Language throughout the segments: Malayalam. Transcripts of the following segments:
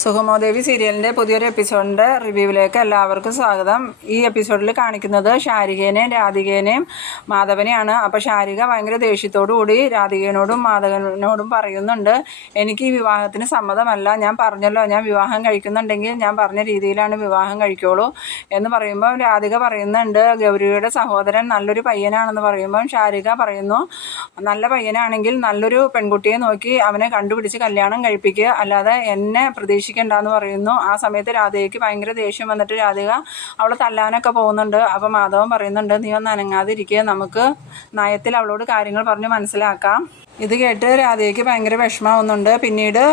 സുഗമോദേവി സീരിയലിൻ്റെ പുതിയൊരു എപ്പിസോഡിൻ്റെ റിവ്യൂവിലേക്ക് എല്ലാവർക്കും സ്വാഗതം. ഈ എപ്പിസോഡിൽ കാണിക്കുന്നത് ശാരികേനെയും രാധികേനെയും മാധവനെയാണ്. അപ്പോൾ ശാരിക ഭയങ്കര ദേഷ്യത്തോടു കൂടി രാധികേനോടും മാധവനോടും പറയുന്നുണ്ട്, എനിക്ക് ഈ വിവാഹത്തിന് സമ്മതമല്ല. ഞാൻ പറഞ്ഞല്ലോ, ഞാൻ വിവാഹം കഴിക്കുന്നുണ്ടെങ്കിൽ ഞാൻ പറഞ്ഞ രീതിയിലാണ് വിവാഹം കഴിക്കുള്ളൂ എന്ന് പറയുമ്പോൾ രാധിക പറയുന്നുണ്ട്, ഗൗരിയുടെ സഹോദരൻ നല്ലൊരു പയ്യനാണെന്ന് പറയുമ്പം ശാരിക പറയുന്നു, നല്ല പയ്യനാണെങ്കിൽ നല്ലൊരു പെൺകുട്ടിയെ നോക്കി അവനെ കണ്ടുപിടിച്ച് കല്യാണം കഴിപ്പിക്കുക, അല്ലാതെ എന്നെ പ്രതീക്ഷിക്കണ്ടെന്ന് പറയുന്നു. ആ സമയത്ത് രാധികയ്ക്ക് ഭയങ്കര ദേഷ്യം വന്നിട്ട് രാധിക അവളെ തല്ലാനൊക്കെ പോകുന്നുണ്ട്. അപ്പോൾ മാധവൻ പറയുന്നുണ്ട്, നീ ഒന്ന് അനങ്ങാതിരിക്കുക, നമുക്ക് നയത്തിൽ അവളോട് കാര്യങ്ങൾ പറഞ്ഞ് മനസ്സിലാക്കാം. ഇത് കേട്ട് രാധികയ്ക്ക് ഭയങ്കര വിഷമാവുന്നുണ്ട്. പിന്നീട്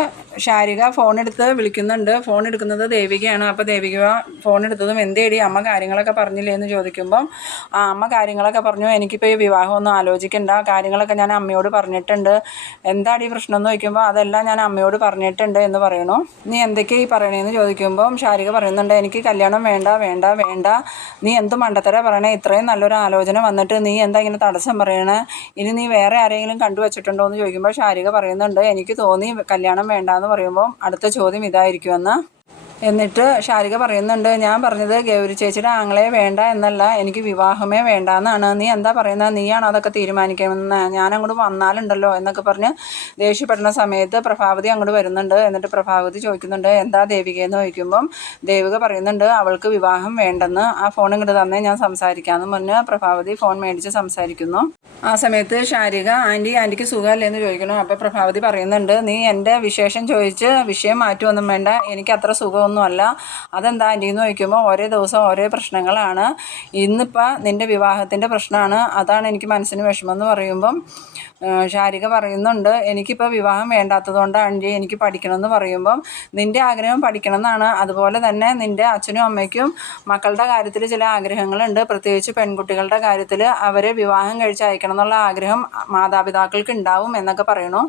ശാരിക ഫോൺ എടുത്ത് വിളിക്കുന്നുണ്ട്. ഫോൺ എടുക്കുന്നത് ദേവികയാണ്. അപ്പോൾ ദേവിക ഫോൺ എടുത്തതും എന്തേടി അമ്മ കാര്യങ്ങളൊക്കെ പറഞ്ഞില്ലേ എന്ന് ചോദിക്കുമ്പം അമ്മ കാര്യങ്ങളൊക്കെ പറഞ്ഞു, എനിക്കിപ്പോൾ ഈ വിവാഹമൊന്നും ആലോചിക്കണ്ട, കാര്യങ്ങളൊക്കെ ഞാൻ അമ്മയോട് പറഞ്ഞിട്ടുണ്ട്. എന്താടി പ്രശ്നം എന്ന് ചോദിക്കുമ്പോൾ അതെല്ലാം ഞാൻ അമ്മയോട് പറഞ്ഞിട്ടുണ്ട് എന്ന് പറയണു. നീ എന്തൊക്കെയാണ് ഈ പറയണേന്ന് ചോദിക്കുമ്പം ശാരിക പറയുന്നുണ്ട്, എനിക്ക് കല്യാണം വേണ്ട വേണ്ട വേണ്ട, നീ എന്ത് മണ്ടത്തര പറയണേ, ഇത്രയും നല്ലൊരു ആലോചന വന്നിട്ട് നീ എന്താ ഇങ്ങനെ തടസ്സം പറയണേ, ഇനി നീ വേറെ ആരെങ്കിലും കണ്ടുവച്ചിട്ടുണ്ടോ എന്ന് ചോദിക്കുമ്പോൾ ശാരിക പറയുന്നുണ്ട്, എനിക്ക് തോന്നി കല്യാണം വേണ്ടാന്ന് പറയുമ്പോൾ അടുത്ത ചോദ്യം ഇതായിരിക്കുമെന്ന്. എന്നിട്ട് ശാരിക പറയുന്നുണ്ട്, ഞാൻ പറഞ്ഞത് ഗൗരി ചേച്ചിയുടെ ആങ്ങളെ വേണ്ട എന്നല്ല, എനിക്ക് വിവാഹമേ വേണ്ടാന്നാണ്. നീ എന്താ പറയുന്നത്, നീയാണോ അതൊക്കെ തീരുമാനിക്കുന്നത്, ഞാൻ അങ്ങോട്ട് വന്നാലുണ്ടല്ലോ എന്നൊക്കെ പറഞ്ഞ് ദേഷ്യപ്പെടുന്ന സമയത്ത് പ്രഭാവതി അങ്ങോട്ട് വരുന്നുണ്ട്. എന്നിട്ട് പ്രഭാവതി ചോദിക്കുന്നുണ്ട്, എന്താ ദേവികയെന്ന് ചോദിക്കുമ്പം ദേവിക പറയുന്നുണ്ട്, അവൾക്ക് വിവാഹം വേണ്ടെന്ന്, ആ ഫോൺ ഇങ്ങോട്ട് തന്നെ ഞാൻ സംസാരിക്കാമെന്ന് പറഞ്ഞ് പ്രഭാവതി ഫോൺ മേടിച്ച് സംസാരിക്കുന്നു. ആ സമയത്ത് ശാരിക ആൻറ്റിക്ക് സുഖമല്ലേ എന്ന് ചോദിക്കണം. അപ്പോൾ പ്രഭാവതി പറയുന്നുണ്ട്, നീ എൻ്റെ വിശേഷം ചോദിച്ച് വിഷയം മാറ്റുമൊന്നും വേണ്ട, എനിക്ക് അത്ര സുഖമൊന്നുമല്ല. അതെന്താ ആൻറ്റി എന്ന് ചോദിക്കുമ്പോൾ ഓരോ ദിവസം ഓരോ പ്രശ്നങ്ങളാണ്, ഇന്നിപ്പോൾ നിൻ്റെ വിവാഹത്തിൻ്റെ പ്രശ്നമാണ്, അതാണ് എനിക്ക് മനസ്സിന് വിഷമമെന്ന് പറയുമ്പം ശാരിക പറയുന്നുണ്ട്, എനിക്കിപ്പോൾ വിവാഹം വേണ്ടാത്തത് കൊണ്ടാണ് ആൻറ്റി, എനിക്ക് പഠിക്കണമെന്ന് പറയുമ്പം നിൻ്റെ ആഗ്രഹം പഠിക്കണം എന്നാണ്, അതുപോലെ തന്നെ നിൻ്റെ അച്ഛനും അമ്മയ്ക്കും മക്കളുടെ കാര്യത്തിൽ ചില ആഗ്രഹങ്ങളുണ്ട്, പ്രത്യേകിച്ച് പെൺകുട്ടികളുടെ കാര്യത്തിൽ അവരെ വിവാഹം കഴിച്ച് അയക്കണം എന്നുള്ള ആഗ്രഹം മാതാപിതാക്കൾക്ക് ഉണ്ടാവും എന്നൊക്കെ പറയണു.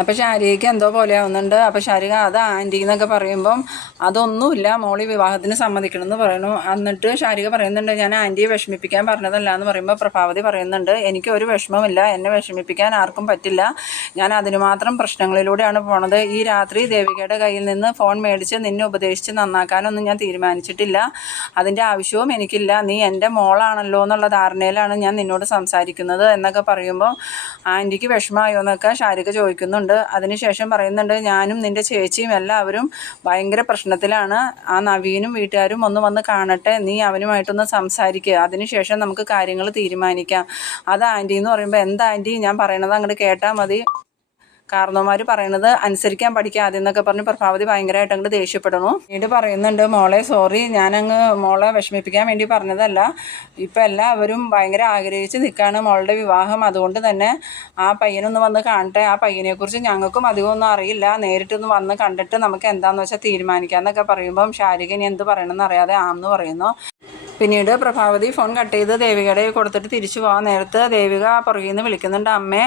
അപ്പോൾ ശാരികയ്ക്ക് എന്തോ പോലെ ആവുന്നുണ്ട്. അപ്പോൾ ശാരിക അത് ആൻറ്റി എന്നൊക്കെ പറയുമ്പം അതൊന്നുമില്ല, മോളി വിവാഹത്തിന് സമ്മതിക്കണമെന്ന് പറയണു. എന്നിട്ട് ശാരിക പറയുന്നുണ്ട്, ഞാൻ ആൻറ്റിയെ വിഷമിപ്പിക്കാൻ പറഞ്ഞതല്ല എന്ന് പറയുമ്പോൾ പ്രഭാവതി പറയുന്നുണ്ട്, എനിക്ക് ഒരു വിഷമമില്ല, എന്നെ വിഷമിപ്പിക്കാൻ ആർക്കും പറ്റില്ല, ഞാൻ അതിന് മാത്രം പ്രശ്നങ്ങളിലൂടെയാണ് പോണത്. ഈ രാത്രി ദേവികയുടെ കയ്യിൽ നിന്ന് ഫോൺ മേടിച്ച് നിന്നെ ഉപദേശിച്ച് നന്നാക്കാനൊന്നും ഞാൻ തീരുമാനിച്ചിട്ടില്ല, അതിൻ്റെ ആവശ്യവും എനിക്കില്ല, നീ എൻ്റെ മോളാണല്ലോ എന്നുള്ള ധാരണയിലാണ് ഞാൻ നിന്നോട് സംസാരിക്കുന്നത് എന്നൊക്കെ പറയുമ്പോൾ ആൻറ്റിക്ക് വിഷമമായോ എന്നൊക്കെ ശാരിക ചോദിക്കുന്നുണ്ട്. അതിനുശേഷം പറയുന്നുണ്ട്, ഞാനും നിൻ്റെ ചേച്ചിയും എല്ലാവരും ഭയങ്കര പ്രശ്നത്തിലാണ്, ആ നവീനും വീട്ടുകാരും ഒന്ന് വന്ന് കാണട്ടെ, നീ അവനുമായിട്ടൊന്ന് സംസാരിക്കുക, അതിനുശേഷം നമുക്ക് കാര്യങ്ങൾ തീരുമാനിക്കാം. അത് ആൻറ്റി എന്ന് പറയുമ്പോൾ എന്താ ആൻറ്റി, ഞാൻ പറയണത് അങ്ങോട്ട് കേട്ടാൽ മതി, കാരണവന്മാർ പറയണത് അനുസരിക്കാൻ പഠിക്കുക ആദ്യം എന്നൊക്കെ പറഞ്ഞ് പ്രഭാവതി ഭയങ്കരമായിട്ട് അങ്ങോട്ട് ദേഷ്യപ്പെടുന്നു. പിന്നീട് പറയുന്നുണ്ട്, മോളെ സോറി, ഞാനങ്ങ് മോളെ വിഷമിപ്പിക്കാൻ വേണ്ടി പറഞ്ഞതല്ല, ഇപ്പം എല്ലാവരും ഭയങ്കര ആഗ്രഹിച്ച് നിൽക്കുകയാണ് മോളുടെ വിവാഹം, അതുകൊണ്ട് തന്നെ ആ പയ്യനൊന്ന് വന്ന് കാണട്ടെ, ആ പയ്യനെക്കുറിച്ച് ഞങ്ങൾക്കും അധികമൊന്നും അറിയില്ല, നേരിട്ടൊന്ന് വന്ന് കണ്ടിട്ട് നമുക്ക് എന്താണെന്ന് വെച്ചാൽ തീരുമാനിക്കാം എന്നൊക്കെ പറയുമ്പം ശാരിക ഇനി എന്ത് പറയണമെന്ന് അറിയാതെ ആമെന്ന് പറയുന്നു. പിന്നീട് പ്രഭാവതി ഫോൺ കട്ട് ചെയ്ത് ദേവികയുടെ കൊടുത്തിട്ട് തിരിച്ചു പോകാൻ നേരത്ത് ദേവിക പുറകിൽ നിന്ന് വിളിക്കുന്നുണ്ട്, അമ്മേ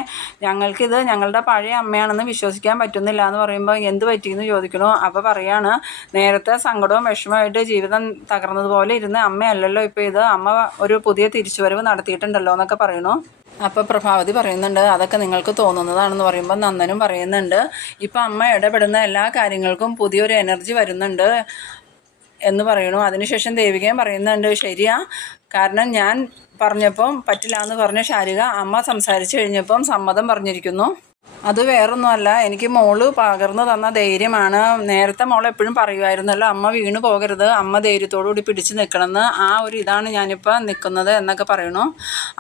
ഞങ്ങൾക്കിത് ഞങ്ങളുടെ പഴയ അമ്മയാണെന്ന് വിശ്വസിക്കാൻ പറ്റുന്നില്ല എന്ന് പറയുമ്പോൾ എന്ത് പറ്റിയെന്ന് ചോദിക്കണു. അപ്പോൾ പറയാണ്, നേരത്തെ സങ്കടവും വിഷമമായിട്ട് ജീവിതം തകർന്നതുപോലെ ഇരുന്ന് അമ്മയല്ലല്ലോ ഇപ്പോൾ ഇത്, അമ്മ ഒരു പുതിയ തിരിച്ചുവരവ് നടത്തിയിട്ടുണ്ടല്ലോ എന്നൊക്കെ പറയണു. അപ്പോൾ പ്രഭാവതി പറയുന്നുണ്ട്, അതൊക്കെ നിങ്ങൾക്ക് തോന്നുന്നതാണെന്ന് പറയുമ്പോൾ നന്ദനും പറയുന്നുണ്ട്, ഇപ്പം അമ്മ ഇടപെടുന്ന എല്ലാ കാര്യങ്ങൾക്കും പുതിയൊരു എനർജി വരുന്നുണ്ട് എന്ന് പറയണു. അതിനുശേഷം ദേവികയും പറയുന്നുണ്ട്, ശരിയാ, കാരണം ഞാൻ പറഞ്ഞപ്പം പറ്റില്ല എന്ന് പറഞ്ഞ ശാരിക അമ്മ സംസാരിച്ച് കഴിഞ്ഞപ്പം സമ്മതം പറഞ്ഞിരിക്കുന്നു. അത് വേറൊന്നുമല്ല, എനിക്ക് മോള് പകർന്നു തന്ന ധൈര്യമാണ്. നേരത്തെ മോൾ എപ്പോഴും പറയുമായിരുന്നല്ലോ, അമ്മ വീണ് പോകരുത്, അമ്മ ധൈര്യത്തോടു കൂടി പിടിച്ച് നിൽക്കണമെന്ന്, ആ ഒരു ഇതാണ് ഞാനിപ്പോൾ നിൽക്കുന്നത് എന്നൊക്കെ പറയണു.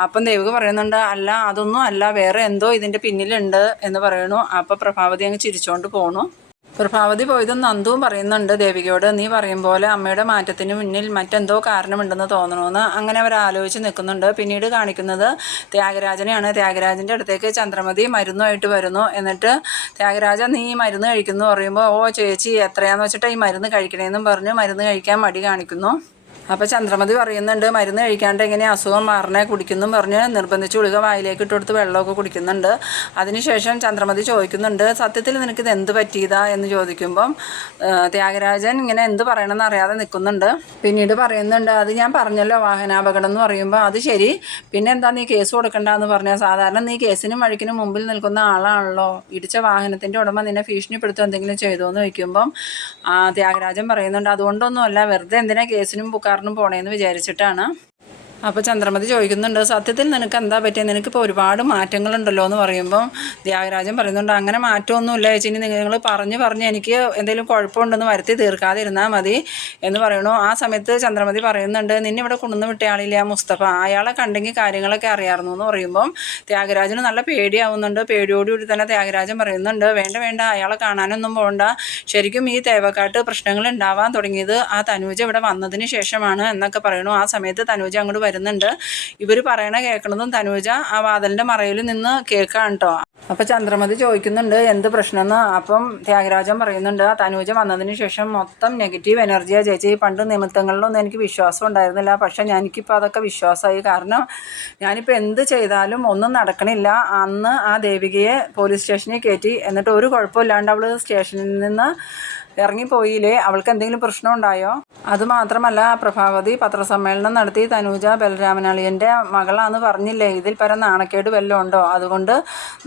അപ്പം ദേവിക പറയുന്നുണ്ട്, അല്ല അതൊന്നും അല്ല, വേറെ എന്തോ ഇതിൻ്റെ പിന്നിലുണ്ട് എന്ന് പറയണു. അപ്പോൾ പ്രഭാവതി അങ്ങ് ചിരിച്ചുകൊണ്ട് പോണു. പ്രഭാവതി പോയതും നന്ദുവും പറയുന്നുണ്ട് ദേവികയോട്, നീ പറയും പോലെ അമ്മയുടെ മാറ്റത്തിന് മുന്നിൽ മറ്റെന്തോ കാരണമുണ്ടെന്ന് തോന്നണമെന്ന്. അങ്ങനെ അവർ ആലോചിച്ച് നിൽക്കുന്നുണ്ട്. പിന്നീട് കാണിക്കുന്നത് ത്യാഗരാജനെയാണ്. ത്യാഗരാജൻ്റെ അടുത്തേക്ക് ചന്ദ്രമതി മരുന്നുമായിട്ട് വരുന്നു. എന്നിട്ട് ത്യാഗരാജ, നീ ഈ മരുന്ന് കഴിക്കുന്നു പറയുമ്പോൾ, ഓ ചേച്ചി എത്രയാന്ന് വെച്ചിട്ട് ഈ മരുന്ന് കഴിക്കണേന്നും പറഞ്ഞ് മരുന്ന് കഴിക്കാൻ മടി കാണിക്കുന്നു. അപ്പോൾ ചന്ദ്രമതി പറയുന്നുണ്ട് മരുന്ന് കഴിക്കാണ്ട് എങ്ങനെ അസുഖം മാറണേ കുടിക്കുന്നു പറഞ്ഞ് നിർബന്ധിച്ച് ഗുളിക വായിലേക്ക് ഇട്ട് കൊടുത്ത് വെള്ളമൊക്കെ കുടിക്കുന്നുണ്ട്. അതിനുശേഷം ചന്ദ്രമതി ചോദിക്കുന്നുണ്ട്, സത്യത്തിൽ നിനക്കിത് എന്ത് പറ്റിയതാ എന്ന് ചോദിക്കുമ്പം ത്യാഗരാജൻ ഇങ്ങനെ എന്ത് പറയണമെന്ന് അറിയാതെ നിൽക്കുന്നുണ്ട്. പിന്നീട് പറയുന്നുണ്ട്, അത് ഞാൻ പറഞ്ഞല്ലോ വാഹനാപകടം എന്ന് പറയുമ്പോൾ അത് ശരി, പിന്നെ എന്താ നീ കേസ് കൊടുക്കണ്ടെന്ന് പറഞ്ഞാൽ, സാധാരണ നീ കേസിനും വഴിക്കിനും മുമ്പിൽ നിൽക്കുന്ന ആളാണല്ലോ, ഇടിച്ച വാഹനത്തിൻ്റെ ഉടമ നിന്നെ ഭീഷണിപ്പെടുത്തുക എന്തെങ്കിലും ചെയ്തോ എന്ന് ചോദിക്കുമ്പം ത്യാഗരാജൻ പറയുന്നുണ്ട്, അതുകൊണ്ടൊന്നുമല്ല, വെറുതെ എന്തിനാ കേസിനും പുക്കാറിനും പോണേന്ന് വിചാരിച്ചിട്ടാണ്. അപ്പോൾ ചന്ദ്രമതി ചോദിക്കുന്നുണ്ട്, സത്യത്തിൽ നിനക്ക് എന്താ പറ്റിയത്, നിനക്കിപ്പോൾ ഒരുപാട് മാറ്റങ്ങളുണ്ടല്ലോ എന്ന് പറയുമ്പം ത്യാഗരാജൻ പറയുന്നുണ്ട്, അങ്ങനെ മാറ്റമൊന്നുമില്ല ചേച്ചി, ഇനി നിങ്ങൾ പറഞ്ഞ് എനിക്ക് എന്തെങ്കിലും കുഴപ്പമുണ്ടെന്ന് വരുത്തി തീർക്കാതിരുന്നാൽ മതി എന്ന് പറയണു. ആ സമയത്ത് ചന്ദ്രമതി പറയുന്നുണ്ട്, നിന്നെ ഇവിടെ കൊണ്ടുവന്ന് വിട്ട ആളില്ലേ ആ മുസ്തഫ, അയാളെ കണ്ടെങ്കിൽ കാര്യങ്ങളൊക്കെ അറിയാമായിരുന്നു എന്ന് പറയുമ്പം ത്യാഗരാജന് നല്ല പേടിയാവുന്നുണ്ട്. പേടിയോടുകൂടി തന്നെ ത്യാഗരാജൻ പറയുന്നുണ്ട്, വേണ്ട അയാളെ കാണാനൊന്നും പോകണ്ട, ശരിക്കും ഈ തേവക്കാട്ട് പ്രശ്നങ്ങൾ ഉണ്ടാവാൻ തുടങ്ങിയത് ആ തനൂജ ഇവിടെ വന്നതിന് ശേഷമാണ് എന്നൊക്കെ പറയണു. ആ സമയത്ത് തനൂജ അങ്ങോട്ട് വരുന്നുണ്ട്. ഇവർ പറയണ കേൾക്കണതും തനൂജ ആ വാതിലിൻ്റെ മറയിൽ നിന്ന് കേൾക്കുകയാണ് കേട്ടോ. അപ്പോൾ ചന്ദ്രമതി ചോദിക്കുന്നുണ്ട് എന്ത് പ്രശ്നമെന്ന്. അപ്പം ത്യാഗരാജൻ പറയുന്നുണ്ട്, ആ തനൂജ വന്നതിന് ശേഷം മൊത്തം നെഗറ്റീവ് എനർജിയാണ് ചേച്ചി, പണ്ട് നിമിത്തങ്ങളിലൊന്നും എനിക്ക് വിശ്വാസം ഉണ്ടായിരുന്നില്ല, പക്ഷേ എനിക്കിപ്പോൾ അതൊക്കെ വിശ്വാസമായി. കാരണം ഞാനിപ്പോൾ എന്ത് ചെയ്താലും ഒന്നും നടക്കണില്ല. അന്ന് ആ ദേവികയെ പോലീസ് സ്റ്റേഷനിൽ കയറ്റി, എന്നിട്ട് ഒരു കുഴപ്പമില്ലാണ്ട് അവൾ സ്റ്റേഷനിൽ നിന്ന് ഇറങ്ങിപ്പോയില്ലേ, അവൾക്ക് എന്തെങ്കിലും പ്രശ്നം ഉണ്ടായോ? അതുമാത്രമല്ല, പ്രഭാവതി പത്രസമ്മേളനം നടത്തി തനൂജ ബലരാമനളിയൻ്റെ മകളാന്ന് പറഞ്ഞില്ലേ, ഇതിൽ പരം നാണക്കേട് വല്ലതും ഉണ്ടോ? അതുകൊണ്ട്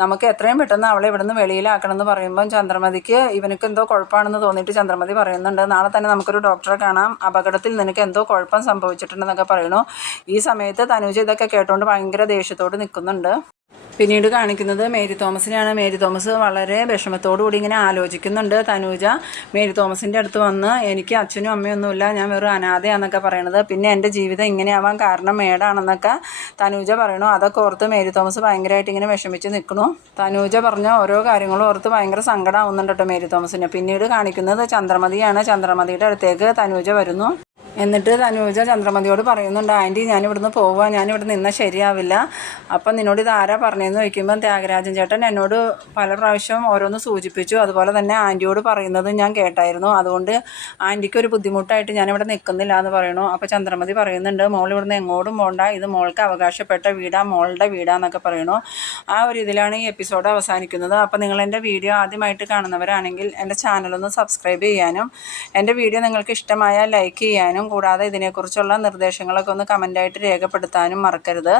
നമുക്ക് എത്രയും പെട്ടെന്ന് അവളെ ഇവിടുന്ന് വെളിയിലാക്കണം എന്ന് പറയുമ്പം ചന്ദ്രമതിക്ക് ഇവനക്ക് എന്തോ കുഴപ്പമാണെന്ന് തോന്നിയിട്ട് ചന്ദ്രമതി പറയുന്നുണ്ട്, നാളെ തന്നെ നമുക്കൊരു ഡോക്ടറെ കാണാം, അപകടത്തിൽ നിനക്ക് എന്തോ കുഴപ്പം സംഭവിച്ചിട്ടുണ്ടെന്നൊക്കെ പറയണു. ഈ സമയത്ത് തനൂജ ഇതൊക്കെ കേട്ടുകൊണ്ട് ഭയങ്കര ദേഷ്യത്തോട് നിൽക്കുന്നുണ്ട്. പിന്നീട് കാണിക്കുന്നത് മേരി തോമസിനെയാണ്. മേരി തോമസ് വളരെ വിഷമത്തോടു കൂടി ഇങ്ങനെ ആലോചിക്കുന്നുണ്ട്. തനൂജ മേരി തോമസിൻ്റെ അടുത്ത് വന്ന്, എനിക്ക് അച്ഛനും അമ്മയൊന്നുമില്ല, ഞാൻ വെറും അനാഥയാന്നൊക്കെ പറയണത്, പിന്നെ എൻ്റെ ജീവിതം ഇങ്ങനെയാവാൻ കാരണം മേടാണെന്നൊക്കെ തനൂജ പറയണു. അതൊക്കെ ഓർത്ത് മേരി തോമസ് ഭയങ്കരമായിട്ട് ഇങ്ങനെ വിഷമിച്ച് നിൽക്കണു. തനൂജ പറഞ്ഞ ഓരോ കാര്യങ്ങളും ഓർത്ത് ഭയങ്കര സങ്കടമാവുന്നുണ്ട് കേട്ടോ മേരി തോമസിന്. പിന്നീട് കാണിക്കുന്നത് ചന്ദ്രമതിയാണ്. ചന്ദ്രമതിയുടെ അടുത്തേക്ക് തനൂജ വരുന്നു. എന്നിട്ട് തനൂജ ചന്ദ്രമതിയോട് പറയുന്നുണ്ട്, ആൻറ്റി ഞാനിവിടുന്ന് പോവുക, ഞാനിവിടെ നിന്നാൽ ശരിയാവില്ല. അപ്പം നിന്നോട് ഇത് ആരാ പറഞ്ഞതെന്ന് ചോദിക്കുമ്പം ത്യാഗരാജൻ ചേട്ടൻ എന്നോട് പല പ്രാവശ്യം ഓരോന്ന് സൂചിപ്പിച്ചു, അതുപോലെ തന്നെ ആൻറ്റിയോട് പറയുന്നത് ഞാൻ കേട്ടായിരുന്നു, അതുകൊണ്ട് ആൻറ്റിക്ക് ഒരു ബുദ്ധിമുട്ടായിട്ട് ഞാനിവിടെ നിൽക്കുന്നില്ല എന്ന് പറയണു. അപ്പോൾ ചന്ദ്രമതി പറയുന്നുണ്ട്, മോൾ ഇവിടുന്ന് എങ്ങോട്ടും പോകണ്ട, ഇത് മോൾക്ക് അവകാശപ്പെട്ട വീടാ, മോളുടെ വീടാന്നൊക്കെ പറയണു. ആ ഒരു ഇതിലാണ് ഈ എപ്പിസോഡ് അവസാനിക്കുന്നത്. അപ്പോൾ നിങ്ങൾ എൻ്റെ വീഡിയോ ആദ്യമായിട്ട് കാണുന്നവരാണെങ്കിൽ എൻ്റെ ചാനലൊന്ന് സബ്സ്ക്രൈബ് ചെയ്യാനും എൻ്റെ വീഡിയോ നിങ്ങൾക്ക് ഇഷ്ടമായാൽ ലൈക്ക് ചെയ്യാനും കൂടാതെ ഇതിനെക്കുറിച്ചുള്ള നിർദ്ദേശങ്ങളൊക്കെ ഒന്ന് കമൻ്റായിട്ട് രേഖപ്പെടുത്താനും മറക്കരുത്.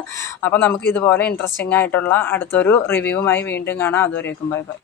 അപ്പോൾ നമുക്ക് ഇതുപോലെ ഇൻട്രസ്റ്റിംഗ് ആയിട്ടുള്ള അടുത്തൊരു റിവ്യൂവുമായി വീണ്ടും കാണാം. അതുവരേക്കും ബൈ ബൈ.